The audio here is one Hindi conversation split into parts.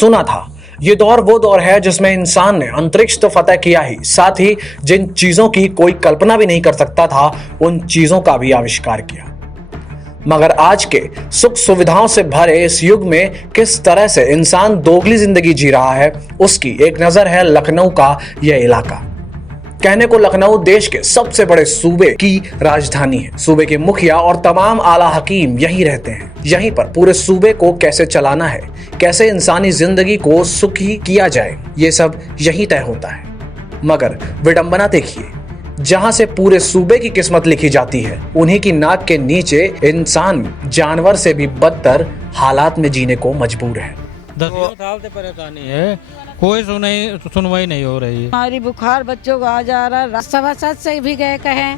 सुना था। ये दौर वो दौर है जिसमें इंसान ने अंतरिक्ष तो फतह किया ही, साथ ही जिन चीजों की कोई कल्पना भी नहीं कर सकता था उन चीजों का भी आविष्कार किया। मगर आज के सुख सुविधाओं से भरे इस युग में किस तरह से इंसान दोगली जिंदगी जी रहा है, उसकी एक नजर है लखनऊ का यह इलाका। कहने को लखनऊ देश के सबसे बड़े सूबे की राजधानी है। सूबे के मुखिया और तमाम आला हकीम यहीं रहते हैं। यहीं पर पूरे सूबे को कैसे चलाना है, कैसे इंसानी जिंदगी को सुखी किया जाए, ये सब यहीं तय होता है। मगर विडंबना देखिए, जहां से पूरे सूबे की किस्मत लिखी जाती है, उन्हीं की नाक के नीचे इंसान जानवर से भी बदतर हालात में जीने को मजबूर है। 10 साल से परेशानी है, कोई सुनवाई नहीं हो रही है। हमारी बुखार बच्चों को आ जा रहा है। सभासद से भी गए कहे,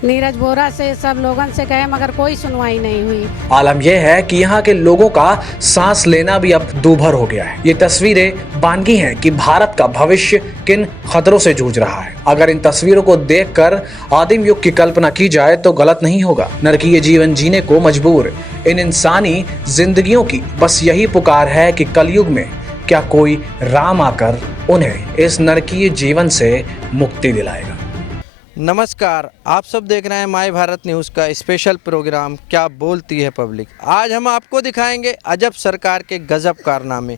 नीरज बोरा से, सब लोगों से कहे, मगर कोई सुनवाई नहीं हुई। आलम यह है कि यहाँ के लोगों का सांस लेना भी अब दूभर हो गया है। ये तस्वीरें बानगी हैं कि भारत का भविष्य किन खतरों से जूझ रहा है। अगर इन तस्वीरों को देखकर आदिम युग की कल्पना की जाए तो गलत नहीं होगा। नरकीय जीवन जीने को मजबूर इन इंसानी जिंदगियों की बस यही पुकार है कि कलयुग में क्या कोई राम आकर उन्हें इस नरकीय जीवन से मुक्ति दिलाएगा। नमस्कार, आप सब देख रहे हैं माय भारत न्यूज़ का स्पेशल प्रोग्राम क्या बोलती है पब्लिक। आज हम आपको दिखाएंगे अजब सरकार के गजब कारनामे।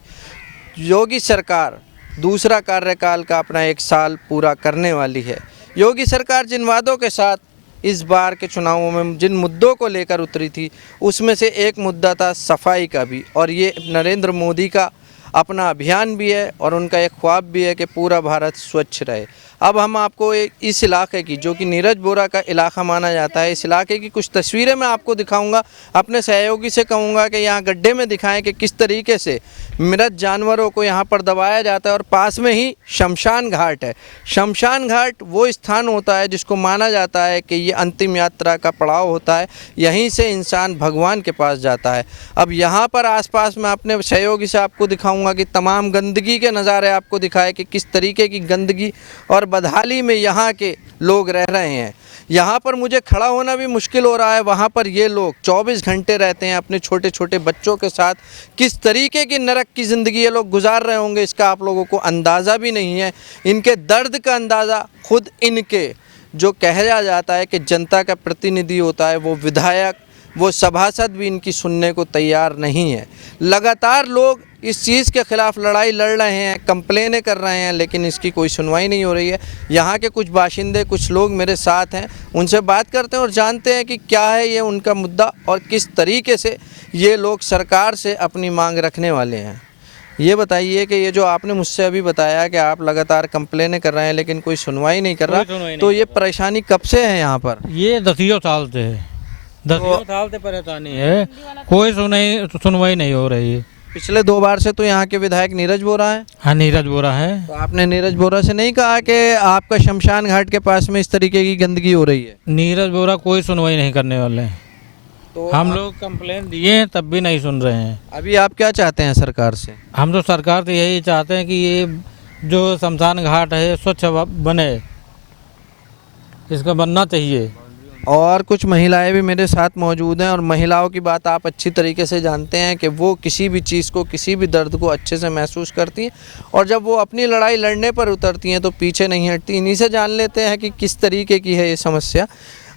योगी सरकार दूसरा कार्यकाल का अपना 1 साल पूरा करने वाली है। योगी सरकार जिन वादों के साथ इस बार के चुनावों में जिन मुद्दों को लेकर उतरी थी, उसमें से एक मुद्दा था सफाई का भी, और ये नरेंद्र मोदी का अपना अभियान भी है और उनका एक ख्वाब भी है कि पूरा भारत स्वच्छ रहे। अब हम आपको इस इलाके की, जो कि नीरज बोरा का इलाका माना जाता है, इस इलाके की कुछ तस्वीरें मैं आपको दिखाऊंगा। अपने सहयोगी से कहूंगा कि यहाँ गड्ढे में दिखाएं कि किस तरीके से मृत जानवरों को यहाँ पर दबाया जाता है। और पास में ही शमशान घाट है। शमशान घाट वो स्थान होता है जिसको माना जाता है कि ये अंतिम यात्रा का पड़ाव होता है, यहीं से इंसान भगवान के पास जाता है। अब यहाँ पर आसपास में अपने सहयोगी से आपको दिखाऊंगा कि तमाम गंदगी के नज़ारे आपको दिखाए कि किस तरीके की गंदगी और बदहाली में यहाँ के लोग रह रहे हैं। यहाँ पर मुझे खड़ा होना भी मुश्किल हो रहा है। वहाँ पर ये लोग 24 घंटे रहते हैं अपने छोटे छोटे बच्चों के साथ। किस तरीके की नरक की ज़िंदगी ये लोग गुजार रहे होंगे, इसका आप लोगों को अंदाज़ा भी नहीं है। इनके दर्द का अंदाज़ा खुद इनके, जो कहा जाता है कि जनता का प्रतिनिधि होता है, वो विधायक, वो सभासद भी इनकी सुनने को तैयार नहीं है। लगातार लोग इस चीज़ के ख़िलाफ़ लड़ाई लड़ रहे हैं, कंप्लेनें कर रहे हैं, लेकिन इसकी कोई सुनवाई नहीं हो रही है। यहाँ के कुछ बाशिंदे, कुछ लोग मेरे साथ हैं, उनसे बात करते हैं और जानते हैं कि क्या है ये उनका मुद्दा और किस तरीके से ये लोग सरकार से अपनी मांग रखने वाले हैं। ये बताइए कि ये जो आपने मुझसे अभी बताया कि आप लगातार कंप्लेनें कर रहे हैं लेकिन कोई सुनवाई नहीं कर रहा, तो ये परेशानी कब से है यहाँ पर? ये 10 साल से है, 10 साल से परेशानी है, कोई सुनवाई नहीं हो रही है। पिछले 2 बार से तो यहाँ के विधायक नीरज बोरा है। हाँ, नीरज बोरा है। तो आपने नीरज बोरा से नहीं कहा कि आपका शमशान घाट के पास में इस तरीके की गंदगी हो रही है? नीरज बोरा कोई सुनवाई नहीं करने वाले हैं। तो हम लोग कंप्लेन दिए हैं तब भी नहीं सुन रहे हैं। अभी आप क्या चाहते हैं सरकार से? हम तो सरकार से यही चाहते हैं कि ये जो शमशान घाट है स्वच्छ बने, इसका बनना चाहिए। और कुछ महिलाएं भी मेरे साथ मौजूद हैं और महिलाओं की बात आप अच्छी तरीके से जानते हैं कि वो किसी भी चीज़ को, किसी भी दर्द को अच्छे से महसूस करती हैं और जब वो अपनी लड़ाई लड़ने पर उतरती हैं तो पीछे नहीं हटती। इन्हीं से जान लेते हैं कि किस तरीके की है ये समस्या।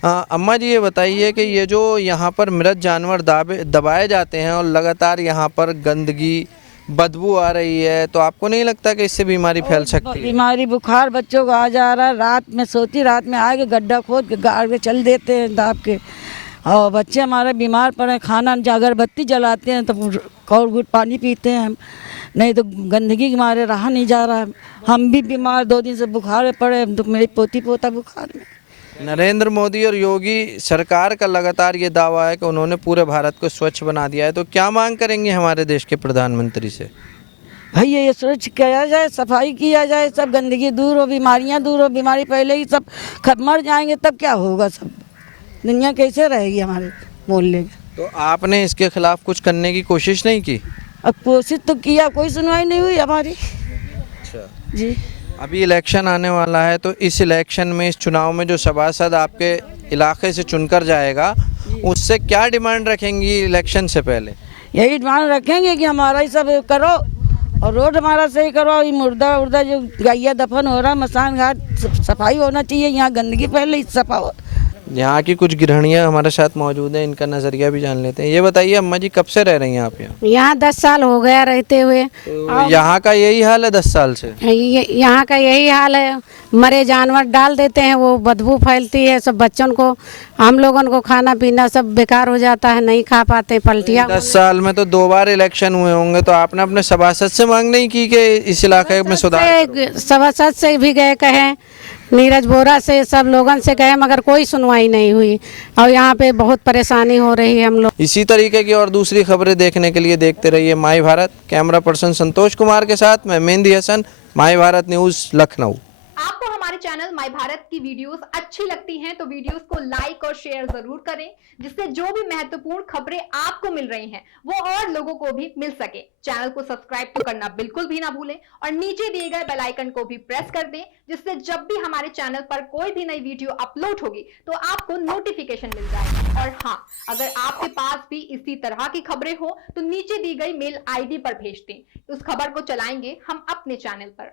अम्मा जी, ये बताइए कि ये जो यहाँ पर मृत जानवर दबाए जाते हैं और लगातार यहाँ पर गंदगी, बदबू आ रही है, तो आपको नहीं लगता कि इससे बीमारी फैल सकती है? बीमारी बुखार बच्चों को आ जा रहा है। रात में सोती, रात में आके गड्ढा खोद के गाड़ के चल देते हैं दाब के, और बच्चे हमारे बीमार पड़े। खाना अगरबत्ती जलाते हैं तो और घुट पानी पीते हैं हम, नहीं तो गंदगी के मारे रहा नहीं जा रहा है। हम भी बीमार, 2 दिन से बुखार में पड़े, तो मेरी पोती पोता बुखार में। नरेंद्र मोदी और योगी सरकार का लगातार ये दावा है कि उन्होंने पूरे भारत को स्वच्छ बना दिया है, तो क्या मांग करेंगे हमारे देश के प्रधानमंत्री से? भाई ये स्वच्छ किया जाए, सफाई किया जाए, सब गंदगी दूर हो, बीमारियां दूर हो। बीमारी पहले ही सब मर जाएंगे तब क्या होगा, सब दुनिया कैसे रहेगी हमारे मोहल्ले में। तो आपने इसके खिलाफ कुछ करने की कोशिश नहीं की? अब कोशिश तो किया, कोई सुनवाई नहीं हुई हमारी। अच्छा जी, अभी इलेक्शन आने वाला है, तो इस इलेक्शन में, इस चुनाव में जो सभासद आपके इलाके से चुनकर जाएगा, उससे क्या डिमांड रखेंगी इलेक्शन से पहले? यही डिमांड रखेंगे कि हमारा ही सब करो और रोड हमारा सही करवाओ। ये मुर्दा उर्दा जो गैया दफन हो रहा, मसान घाट सफाई होना चाहिए। यहाँ गंदगी फैल रही, सफा हो। यहाँ की कुछ गृहणियाँ हमारे साथ मौजूद हैं, इनका नज़रिया भी जान लेते हैं। ये बताइए अम्मा जी, कब से रह रही हैं आप यहाँ? यहाँ 10 साल हो गया रहते हुए। तो यहाँ का यही हाल है 10 साल से? यहाँ का यही हाल है। मरे जानवर डाल देते हैं, वो बदबू फैलती है, सब बच्चों को, हम लोगों को खाना पीना सब बेकार हो जाता है, नहीं खा पाते। पलटिया 10 साल में तो 2 बार इलेक्शन हुए होंगे, तो आपने अपने सभासद से मांग नहीं की कि इस इलाके में सुधार करो? सभासद से भी गए, कहे नीरज बोरा से, सब लोगों से गए, मगर कोई सुनवाई नहीं हुई। और यहाँ पे बहुत परेशानी हो रही है हम लोग। इसी तरीके की और दूसरी खबरें देखने के लिए देखते रहिए माई भारत। कैमरा पर्सन संतोष कुमार के साथ मैं मेहंदी हसन, माई भारत न्यूज़, लखनऊ। आपको हमारे चैनल माई भारत की वीडियोस अच्छी लगती हैं तो वीडियोस को लाइक और शेयर जरूर करें, जिससे जो भी महत्वपूर्ण खबरें आपको मिल रही हैं वो और लोगों को भी मिल सके। चैनल को सब्सक्राइब तो करना बिल्कुल भी ना भूलें और नीचे दिए गए बेल आइकन को भी प्रेस कर दें, जिससे जब भी हमारे चैनल पर कोई भी नई वीडियो अपलोड होगी तो आपको नोटिफिकेशन मिल जाएगा। और हाँ, अगर आपके पास भी इसी तरह की खबरें हो तो नीचे दी गई मेल ID पर भेज दें, उस खबर को चलाएंगे हम अपने चैनल पर।